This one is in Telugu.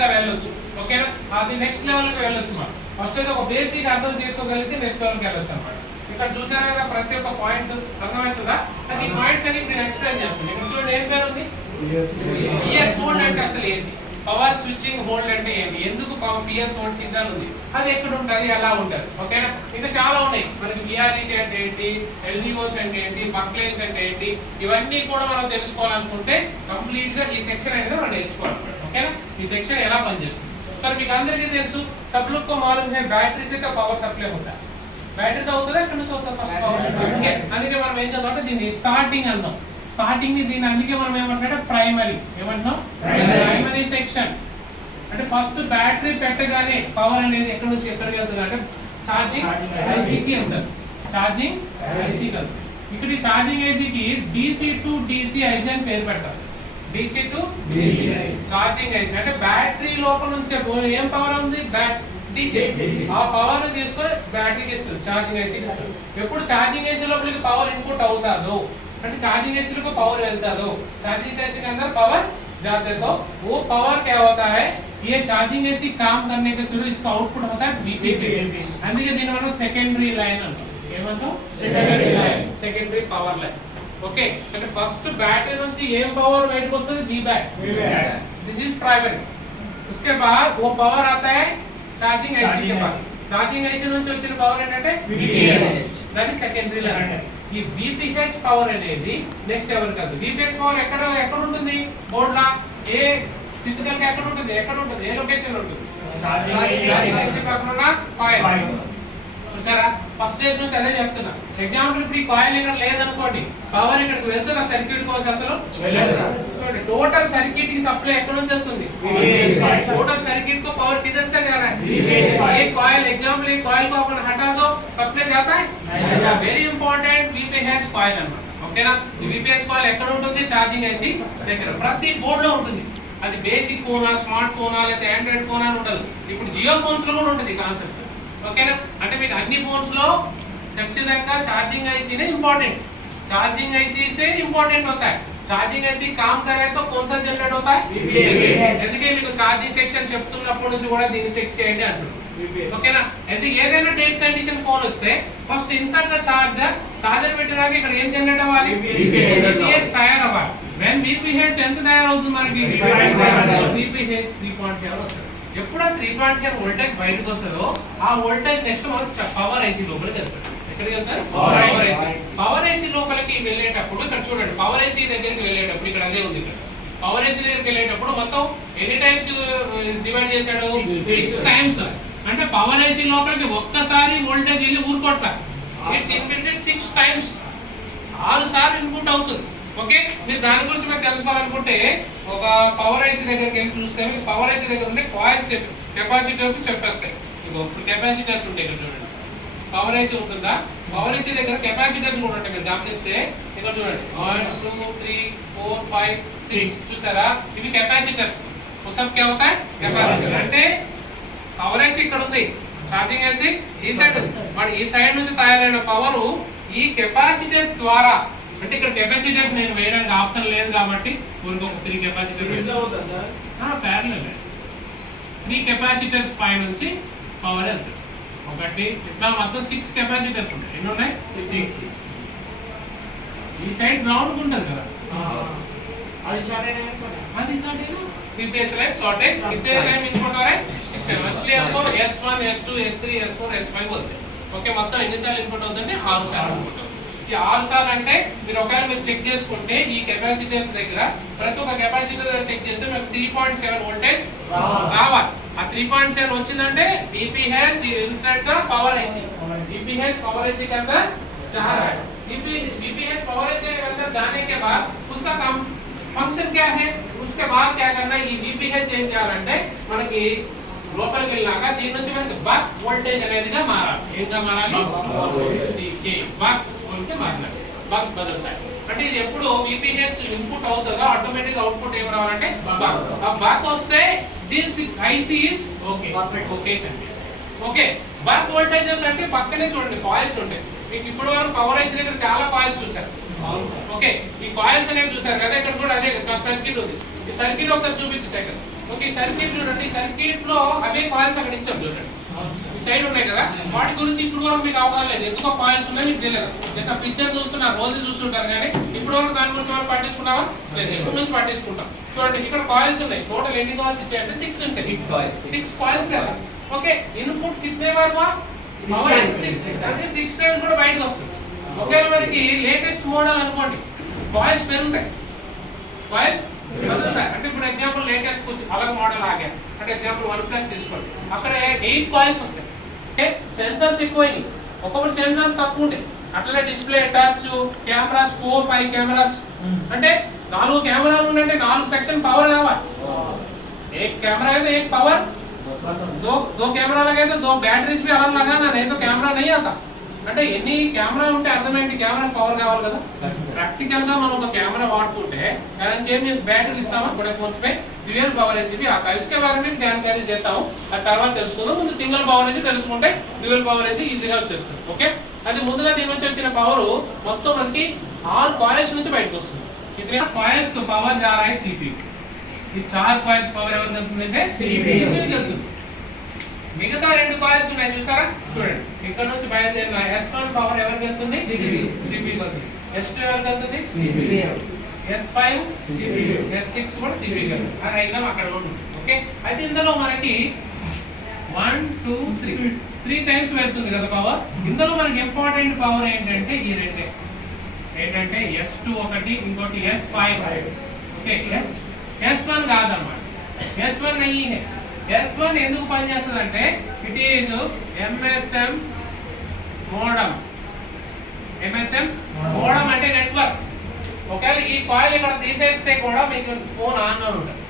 గా వెళ్ళొచ్చు. ఓకేనా, అది నెక్స్ట్ లెవెల్కి వెళ్ళొచ్చు. మనం ఫస్ట్ అయితే ఒక బేసిక్ అర్థం చేసుకోగలిగితే నెక్స్ట్ లెవెల్కి వెళ్ళొచ్చు అన్నమాట. ఇక్కడ చూసారు కదా ప్రతి ఒక్క పాయింట్ అర్థమవుతుందా? అది ఈ పాయింట్స్ అని నేను ఎక్స్ప్లెయిన్ చేస్తాను. ఇక్కడ చూడండి ఏం పేరు ఉంది, పిఎస్ హోల్డ్ అంటే అసలు ఏంటి, పవర్ స్విచ్చింగ్ హోల్డ్ అంటే ఏంటి, ఎందుకు పిఎస్ హోల్డ్ సిగ్నల్ ఉంది, అది ఎక్కడ ఉంటుంది, ఎలా ఉంటుంది. ఓకేనా, ఇంకా చాలా ఉన్నాయి మనకి. విఆర్ఈసి అంటే ఏంటి, ఎల్జిఓస్ అంటే ఏంటి, బక్లైన్స్ అంటే ఏంటి, ఇవన్నీ కూడా మనం తెలుసుకోవాలనుకుంటే కంప్లీట్ గా ఈ సెక్షన్ అనేది మనం నేర్చుకోవాలన్నమాట. ఓకేనా, ఈ సెక్షన్ ఎలా పనిచేస్తుంది. సరే మీకు అందరికీ తెలుసు सब लोग को मालूम है बैटरी से का पावर सप्लाई होता है. बैटरी तो होता है ఇక్కడ నుంచి అవుతుంది ఫస్ట్ పవర్. అందుకే మనం ఏం చేద్దామంటే దీన్ని స్టార్టింగ్ అన్నాం. స్టార్టింగ్ ని దీని అందుకే మనం ఏమంటే ప్రైమరీ ఏమంటున్నాం, ప్రైమరీ సెక్షన్. అంటే ఫస్ట్ బ్యాటరీ పెట్టగానే పవర్ అనేది ఎక్కడి నుంచి ఎక్కడికి వెళ్తుంది అంటే ఛార్జింగ్ ఐసీకి వెళ్తుంది. ఛార్జింగ్ ఐసీకి వెళ్తుంది. ఇక్కడ ఈ ఛార్జింగ్ ఐసీకి DC టు DC ఐసీ అని పేరు పెట్టాలి. DC to DC charging IC అంటే బ్యాటరీ లోపల నుంచి ఏం పవర్ ఉంది, DC ఆ పవర్ ని తీసుకొని బ్యాటరీకి ఇస్తుంది, ఛార్జింగ్ ఐసీకి ఇస్తుంది. ఎప్పుడు ఛార్జింగ్ ఐసీ లోపలికి పవర్ ఇన్పుట్ అవుతాదో అంటే चार्जिंग एसी को पावर मिलता है, चार्जिंग एसी के अंदर पावर जाते तो वो पावर क्या होता है, ये चार्जिंग एसी काम करने के शुरू इसका आउटपुट होता है VPP. అందుకే దీని మనం సెకండరీ లైన్ అంటాం. ఏమంటాం, secondary line, secondary power line. Okay, అంటే ఫస్ట్ బ్యాటరీ నుంచి ఏం పవర్ బయటకు వస్తుంది, Vbat, दिस इज प्राइमरी. उसके बाद वो पावर आता है चार्जिंग एसी के पास. चार्जिंग एसी నుంచి వచ్చిన పవర్ ఏంటంటే VPH, that is secondary line. ఈ VPH పవర్ అనేది నెక్స్ట్ ఎవర్ కాదు. VPH పవర్ ఎక్కడ ఉంటుంది, బోర్డ్ లా ఏ ఫిజికల్ గా ఎక్కడ ఉంటుంది, ఏ లొకేషన్ లో ఉంటుంది, కాయిల్. చూసారా, ఫస్ట్ స్టేజ్ నుంచి అదే చెప్తున్నా. ఎగ్జాంపుల్ ఇప్పుడు ఈ కాయిల్ ఇక్కడ లేదనుకోండి, పవర్ ఇక్కడికి వెళ్తున్న సర్క్యూట్ కోసం అసలు टोटल सर्किट की सप्लाई ఎక్కడ నుంచి వస్తుంది, टोटल सर्किट को पावर किधर से जा रहा है, ये कॉइल एग्जांपल, ये कॉइल को अपन हटा दो, सप्लाई जाता है. वेरी इंपॉर्टेंट VPH कॉइल అన్నమాట. ఓకేనా, ఈ VPH కాయిల్ ఎక్కడ ఉంటుంది, ఛార్జింగ్ ఐసీ దగ్గర ప్రతి బోర్డ్ లో ఉంటుంది. అది బేసిక్ ఫోనా, స్మార్ట్ ఫోనా, లేదా ఆండ్రాయిడ్ ఫోన్ అని ఉండదు. ఇప్పుడు జియో ఫోన్స్ లో కూడా ఉంటుంది కాన్సెప్ట్. ఓకేనా, అంటే మీకు అన్ని ఫోన్స్ లో ఖచ్చితంగా ఛార్జింగ్ ఐసీనే ఇంపార్టెంట్. चार्जिंग आईसी से इंपॉर्टेंट होता है. चार्जिंग आईसी काम करे तो कौन सा जनरेट होता है, ఎందుకే మీకు ఛార్జింగ్ సెక్షన్ చెప్తున్నప్పుడు నుంచి కూడా దీన్ని చెక్ చేయండి అంటున్నాను. ఓకేనా, అయితే ఏదైనా డేట్ కండిషన్ ఫోన్ వస్తే ఫస్ట్ ఇన్సర్ట్ ద చార్జర్ పెట్టడానికి ఇక్కడ ఏం జనరేట్ అవ్వాలి, VPH తయారవ్వాలి. వెన్ VPH ఎంత తయారవుతుంది మనకి, VPH 3.7 వస్తుంది. ఎప్పుడు ఆ 3.7 వోల్టేజ్ బయటకు వస్తుందో ఆ వోల్టేజ్ నెక్స్ట్ మనకు పవర్ ఐసీ లోపలికి వెళ్తాడు. పవర్ ఏసీ లోపలికి వెళ్ళేటప్పుడు ఇక్కడ చూడండి, పవర్ ఏసీ దగ్గరికి వెళ్ళేటప్పుడు ఇక్కడ అదే ఉంది. ఇక్కడ పవర్ ఏసీ దగ్గరికి వెళ్ళేటప్పుడు మొత్తం ఎన్ని టైమ్స్ డివైడ్ చేశాడు, 6 టైమ్స్. అంటే పవర్ ఏసీ లోపలికి ఒక్కసారి వోల్టేజ్ వెళ్ళి ఊరుకోట్ల, ఇట్స్ ఇన్పుటెడ్ 6 టైమ్స్, 6 సార్లు ఇన్పుట్ అవుతుంది. ఓకే, మీరు దాని గురించి మీరు తెలుసుకోవాలనుకుంటే ఒక పవర్ ఏసీ దగ్గరికి వెళ్ళి చూస్తే పవర్ ఏసీ దగ్గర ఉంటే కాయిల్స్ కెపాసిటర్స్ చెప్పేస్తాయి. ఇప్పుడు కెపాసిటర్స్ ఉంటాయి ఇక్కడ చూడండి, పవర్ ఐసీ ఉంటుందా, పవర్ ఐసీ దగ్గర కెపాసిటర్స్ కూడా ఉంటాయి. మీరు గమనిస్తే ఇక్కడ చూడండి 1 2 3 4 5 6 చూసారా, ఇవి కెపాసిటర్స్. सब क्या होता है, కెపాసిటర్. అంటే పవర్ ఐసీ ఇక్కడ ఉంది, ఛార్జింగ్ ఐసీ ఈ సైడ్ ఉంది. మరి ఈ సైడ్ నుంచి తయారైన పవర్ ఈ కెపాసిటర్స్ ద్వారా, అంటే ఇక్కడ కెపాసిటర్స్ నేను వేయడానికి ఆప్షన్ లేదు కాబట్టి ఊరికి ఒక 3 కెపాసిటర్స్ ప్యారలల్ 3 కెపాసిటర్స్ పై నుంచి పవర్ వెళ్తుంది. ఒకటి ఇట్లా మొత్తం 6 కెపాసిటర్స్ ఉంటాయి. ఎన్ని ఉన్నాయి, 6. ఈ సైడ్ గ్రౌండ్ ఉంటుంది కదా, అది షార్టేజ్ VPH लाइन शॉर्टेज कितने टाइम इनपुट हो रहा है, 6 टाइम. इसलिए हमको S1 S2 S3 S4 S5 बोलते हैं. ఓకే, మొత్తం ఎన్నిసార్లు ఇన్పుట్ అవుతుందంటే 6 సార్లు ఇన్పుట్ అవుతుంది. ఈ 6 సార్లు అంటే మీరు ఒకవేళ మీరు చెక్ చేసుకుంటే ఈ కెపాసిటర్స్ దగ్గర ప్రతి ఒక్క కెపాసిటర్ దగ్గర చెక్ చేస్తే మీకు 3.7 వోల్టేజ్ రావాలి. ఆ 3.7 వచ్చిందంటే VPH inside the power IC, VPH power IC के अंदर जा रहा है. VPH पावर IC के अंदर जाने के बाद उसका काम फंक्शन क्या है, उसके बाद क्या करना है, ఈ VPH ఏం చేయాలంటే మనకి లోపలికి వెళ్ళాక దీని నుంచి మనకి బక్ వోల్టేజ్ అనేదిగా మారాలి. ఏంగా మారాలి, బక్ వోల్టేజ్ మారాలి, బక్ బదులుతాయి. అంటే ఇది ఎప్పుడు VPH ఇన్పుట్ అవుతుందో ఆటోమేటిక్ అవుట్పుట్ ఏం రావాలంటే బక్. ఆ బక్ వస్తే this IC is okay. Okay, buck voltages అంటే పక్కనే చూడండి కాయిల్స్ ఉంటాయి. మీకు ఇప్పుడు వరకు పవర్ ఐసీ దగ్గర చాలా కాయిల్స్ చూసారు. ఓకే, ఈ కాయిల్స్ అనేవి చూసారు కదా, ఇక్కడ కూడా అదే సర్క్యూట్ ఉంది. ఈ సర్క్యూట్ ఒకసారి చూపించేసాయి కదా, ఓకే సర్క్యూట్ చూడండి, సర్క్యూట్ లో అవే కాయిల్స్ అక్కడ ఇచ్చాం చూడండి, ఈ సైడ్ ఉన్నాయి కదా, వాటి గురించి ఇప్పుడు వరకు మీకు అవగాహన లేదు, ఎందుకో కాయిల్స్ ఉన్నాయి మీకు తెలియదు. జస్ట్ ఆ పిక్చర్ చూస్తున్నారు, రోజు చూస్తుంటారు, కానీ ఇప్పుడు వరకు దాని గురించి మనం పట్టించుకున్నావా లేదు, ఇప్పుడు నుంచి పట్టించుకుంటాం. చూడండి ఇక్కడ కాయిల్స్ ఉన్నాయి, టోటల్ ఎన్ని కాయిల్స్ ఇచ్చాయంటే 6 ఉంటాయి, 6 కాయిల్స్ కదా. ఓకే ఇన్పుట్ కితనే బార్ వా పవర్ 6 అంటే 6 టైమ్స్ కూడా బయటకు వస్తుంది. ఒకవేళ మనకి లేటెస్ట్ మోడల్ అనుకోండి, కాయిల్స్ పెరుగుతాయి, కాయిల్స్ పెరుగుతాయి. అంటే ఇప్పుడు ఎగ్జాంపుల్ లేటెస్ట్ कुछ अलग మోడల్ ఆగా, అంటే ఎగ్జాంపుల్ 1+ తీసుకోండి, అక్కడ 8 కాయిల్స్ వస్తాయి. ఓకే సెన్సార్స్ ఎక్కువైనాయి, ఒక్కొక్కటి సెన్సార్స్ తక్కువ ఉంటాయి. అట్లనే డిస్ప్లే, టచ్, కెమెరాస్ 4-5 కెమెరాస్, అంటే 4 కెమెరాలు ఉంటే 4 సెక్షన్ పవర్ కావాలి. एक कैमरा है तो एक पावर, दो कैमरा लगे तो 2 बैटरीज भी अलग लगाना, नहीं तो कैमरा नहीं आता. అంటే ఎన్ని కెమెరా ఉంటే అర్థమైంది కెమెరా పవర్ కావాలి కదా. ప్రాక్టికల్ గా మనం ఒక కెమెరా వాడుతుంటే దానికి ఏం చేసి బ్యాటరీ ఇస్తామా, बड़े फोन्स पे డ్యూయల్ పవర్ ఏసీ भी आता है, इसके बारे में जानकारी देता हूं, ఆ తర్వాత తెలుసుకుందాం. ముందు సింగిల్ పవర్ ఏసీ తెలుసుకుంటే డ్యూయల్ పవర్ ఏసీ ఈజీగా వచ్చేస్తుంది. ఓకే అది ముందుగా దీని నుంచి వచ్చిన పవర్ మొత్తం మనకి 6 కాయిల్స్ నుంచి బయటకు వస్తుంది. ఇతనే కాయిల్స్ పవర్ जा रहा है सीपीयू, ఈ 4 కాయిల్స్ పవర్ ఎవరికి వెళ్తుందంటే CPU కి వెళ్తుంది. మిగతా 2 కాయిల్స్ ఉన్నాయి చూసారా, చూడండి ఇక్కడ నుంచి బయలుదేరిన S1 పవర్ ఎవరికి వెళ్తుంది, CPU కి వెళ్తుంది. S2 ఎవరికి వెళ్తుంది, CPU. S5 CPU, S6 కూడా CPU కి వెళ్తుంది. అది అయినా అక్కడ ఉంటుంది. ఓకే అయితే ఇందులో మనకి 1 2 3 టైమ్స్ వెళ్తుంది కదా పవర్. ఇందులో మనకి ఇంపార్టెంట్ పవర్ ఏంటంటే ఈ రెండే, ఏంటంటే S2 ఒకటి, ఇంకోటి S5. ఓకే S1 కాదన్నమాట, S1 नहीं है. S1 ఎందుకు పనిచేస్తుందంటే it is MSM modem. MSM modem అంటే నెట్వర్క్. ఒకవేళ ఈ కాయిల్ ఇక్కడ తీసేస్తే కూడా మీకు ఫోన్ ఆన్ లో ఉంటుంది.